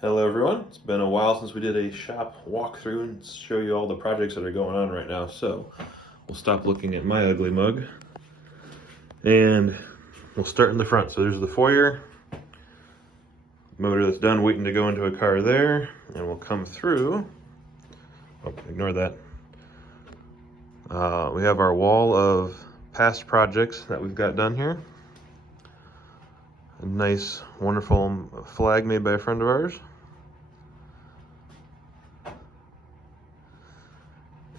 Hello everyone, it's been a while since we did a shop walkthrough and show you all the projects that are going on right now. So we'll stop looking at my ugly mug and we'll start in the front. So there's the foyer, motor that's done waiting to go into a car there, and we'll come through. Oh, ignore that. We have our wall of past projects that we've got done here. A nice, wonderful flag made by a friend of ours.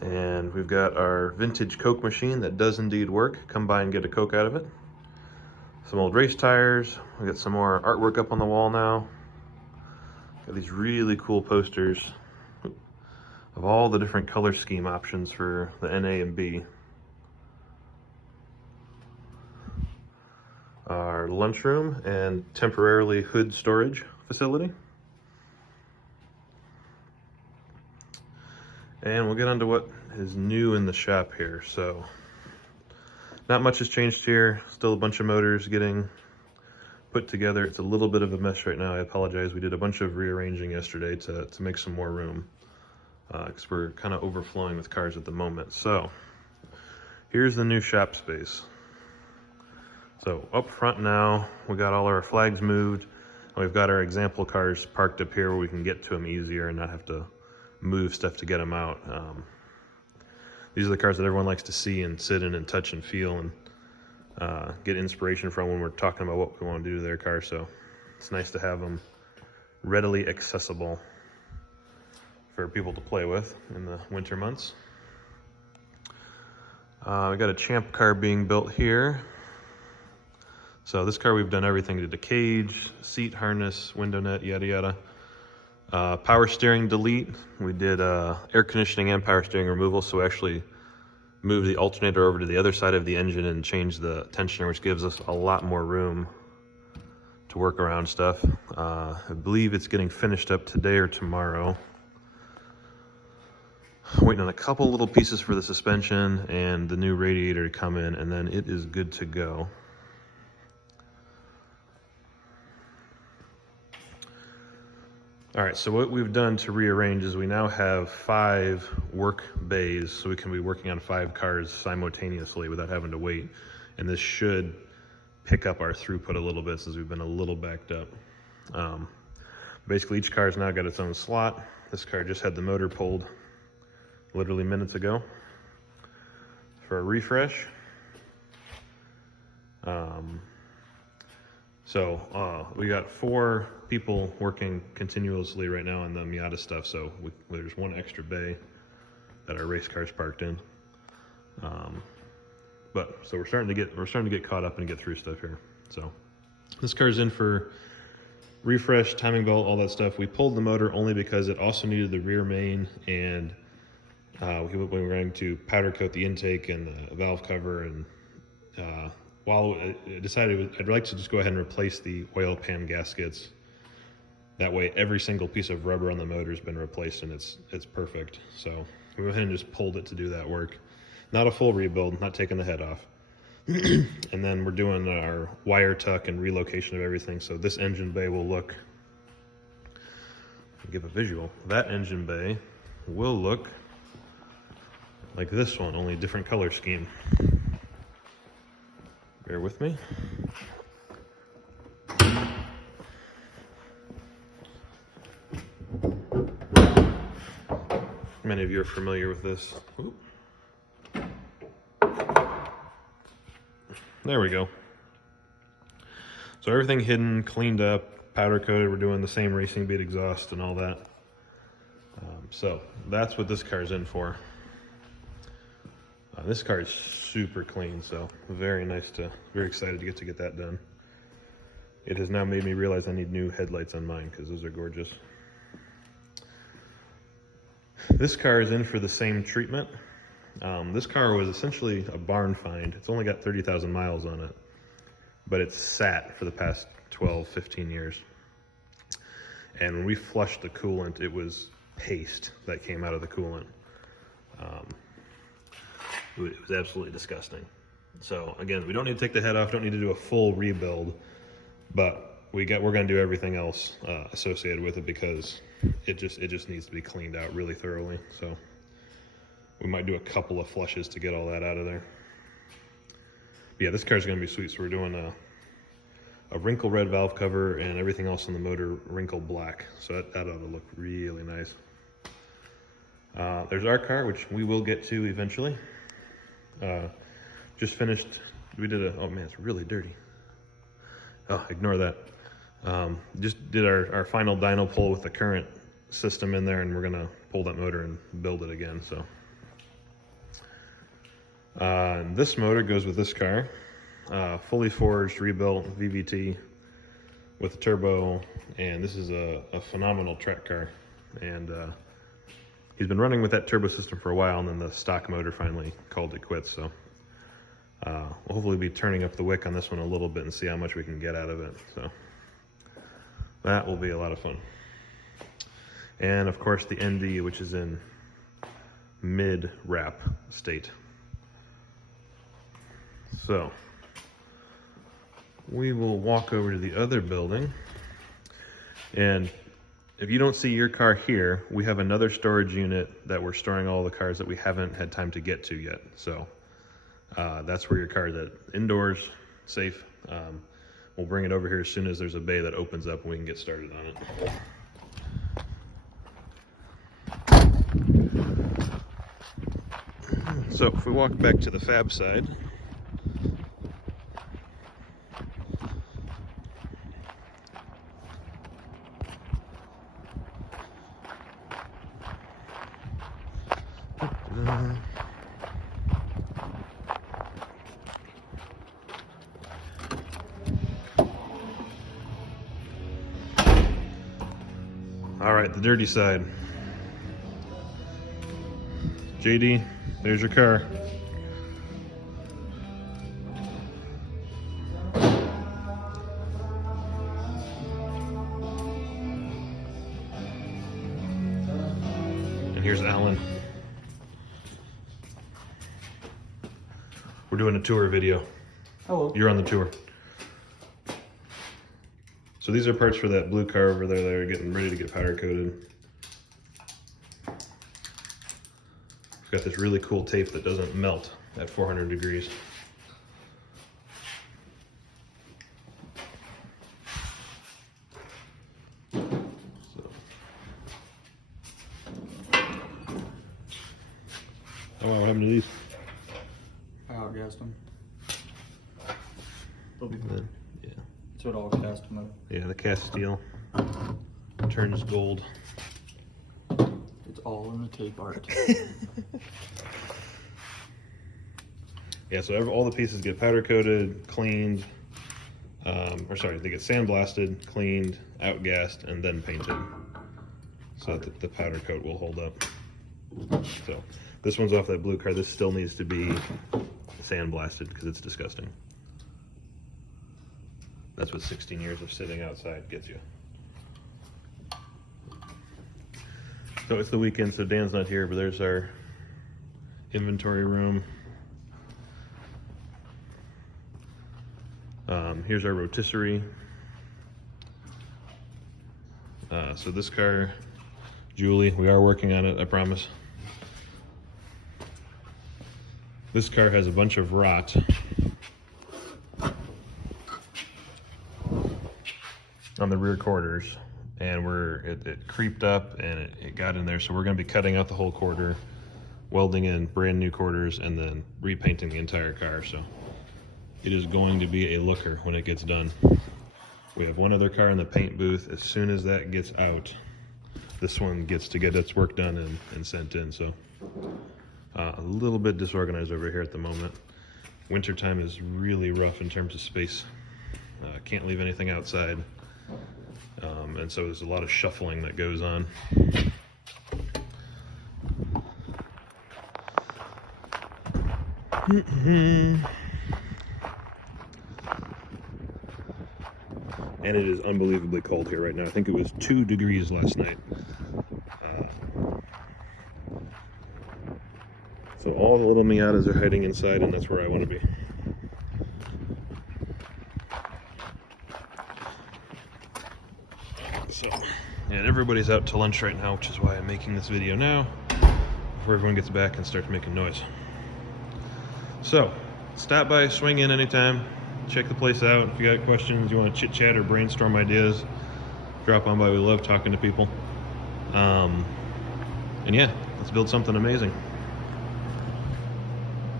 And we've got our vintage Coke machine that does indeed work. Come by and get a Coke out of it. Some old race tires. We got some more artwork up on the wall now. Got these really cool posters of all the different color scheme options for the NA and B. Our lunchroom and temporarily hood storage facility. And we'll get on to what is new in the shop here. So, not much has changed here. Still a bunch of motors getting put together. It's a little bit of a mess right now. I apologize. We did a bunch of rearranging yesterday to make some more room because we're kind of overflowing with cars at the moment. So, here's the new shop space. So, up front now, we got all our flags moved. We've got our example cars parked up here where we can get to them easier and not have to move stuff to get them out. These are the cars that everyone likes to see and sit in and touch and feel and get inspiration from when we're talking about what we want to do to their car. So it's nice to have them readily accessible for people to play with in the winter months. We got a Champ car being built here. So this car, we've done everything to the cage, seat harness, window net, yada yada. Power steering delete. We did air conditioning and power steering removal, so we actually moved the alternator over to the other side of the engine and changed the tensioner, which gives us a lot more room to work around stuff. I believe it's getting finished up today or tomorrow. Waiting on a couple little pieces for the suspension and the new radiator to come in, and then it is good to go. All right, so what we've done to rearrange is we now have 5 work bays, so we can be working on 5 cars simultaneously without having to wait. And this should pick up our throughput a little bit since we've been a little backed up. Basically, each car's now got its own slot. This car just had the motor pulled literally minutes ago for a refresh. So we got 4 people working continuously right now on the Miata stuff. So there's 1 extra bay that our race car's parked in. So we're starting to get caught up and get through stuff here. So this car's in for refresh, timing belt, all that stuff. We pulled the motor only because it also needed the rear main, and we were going to powder coat the intake and the valve cover, and while I decided I'd like to just go ahead and replace the oil pan gaskets. That way every single piece of rubber on the motor has been replaced and it's perfect. So we went ahead and just pulled it to do that work. Not a full rebuild, not taking the head off. And then we're doing our wire tuck and relocation of everything. So this engine bay will look, I'll give a visual, that engine bay will look like this one, only a different color scheme. Bear with me. Many of you are familiar with this. Oop. There we go. So everything hidden, cleaned up, powder coated. We're doing the same racing bead exhaust and all that. So that's what this car's in for. This car is super clean, so very excited to get that done. It has now made me realize I need new headlights on mine because those are gorgeous. This car is in for the same treatment. This car was essentially a barn find. It's only got 30,000 miles on it, but it's sat for the past 12, 15 years. And when we flushed the coolant, it was paste that came out of the coolant. It was absolutely disgusting. So again, we don't need to take the head off, don't need to do a full rebuild, but we're gonna do everything else associated with it because it just needs to be cleaned out really thoroughly. So we might do a couple of flushes to get all that out of there. But yeah, this car's gonna be sweet. So we're doing a wrinkle red valve cover and everything else on the motor wrinkle black. So that ought to look really nice. There's our car, which we will get to eventually. Just finished, we did oh man, it's really dirty. Oh, ignore that. Just did our final dyno pull with the current system in there, and we're gonna pull that motor and build it again, so. This motor goes with this car. Fully forged, rebuilt VVT with a turbo, and this is a phenomenal track car. And he's been running with that turbo system for a while, and then the stock motor finally called it quits. So we'll hopefully be turning up the wick on this one a little bit and see how much we can get out of it. So that will be a lot of fun. And of course the ND, which is in mid-wrap state. So we will walk over to the other building, and if you don't see your car here, we have another storage unit that we're storing all the cars that we haven't had time to get to yet. So that's where your car is at, indoors, safe. We'll bring it over here as soon as there's a bay that opens up and we can get started on it. So if we walk back to the fab side, all right, the dirty side. JD, there's your car. And here's Alan. We're doing a tour video. Hello. You're on the tour. So these are parts for that blue car over there that are getting ready to get powder coated. We've got this really cool tape that doesn't melt at 400 degrees. So. Oh wow, what happened to these? I outgassed them. They'll be Then, yeah. So it all cast them up. Yeah, the cast steel turns gold. It's all in the tape art. Yeah, so all the pieces get powder coated, cleaned, or sorry, they get sandblasted, cleaned, outgassed, and then painted. So that the powder coat will hold up. So this one's off that blue car. This still needs to be sandblasted because it's disgusting. That's what 16 years of sitting outside gets you. So it's the weekend, so Dan's not here, but there's our inventory room. Here's our rotisserie. So this car, Julie, we are working on it, I promise. This car has a bunch of rot on the rear quarters, and it creeped up and it got in there, so we're going to be cutting out the whole quarter, welding in brand new quarters, and then repainting the entire car. So it is going to be a looker when it gets done. We have one other car in the paint booth. As soon as that gets out, this one gets to get its work done and sent in. So a little bit disorganized over here at the moment. Wintertime is really rough in terms of space. Can't leave anything outside. And so there's a lot of shuffling that goes on. And it is unbelievably cold here right now. I think it was 2 degrees last night. So all the little Miatas are hiding inside, and that's where I want to be. And everybody's out to lunch right now, which is why I'm making this video now, before everyone gets back and starts making noise. So, stop by, swing in anytime, check the place out. If you got questions, you want to chit chat or brainstorm ideas, drop on by. We love talking to people. And yeah, let's build something amazing.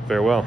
Farewell.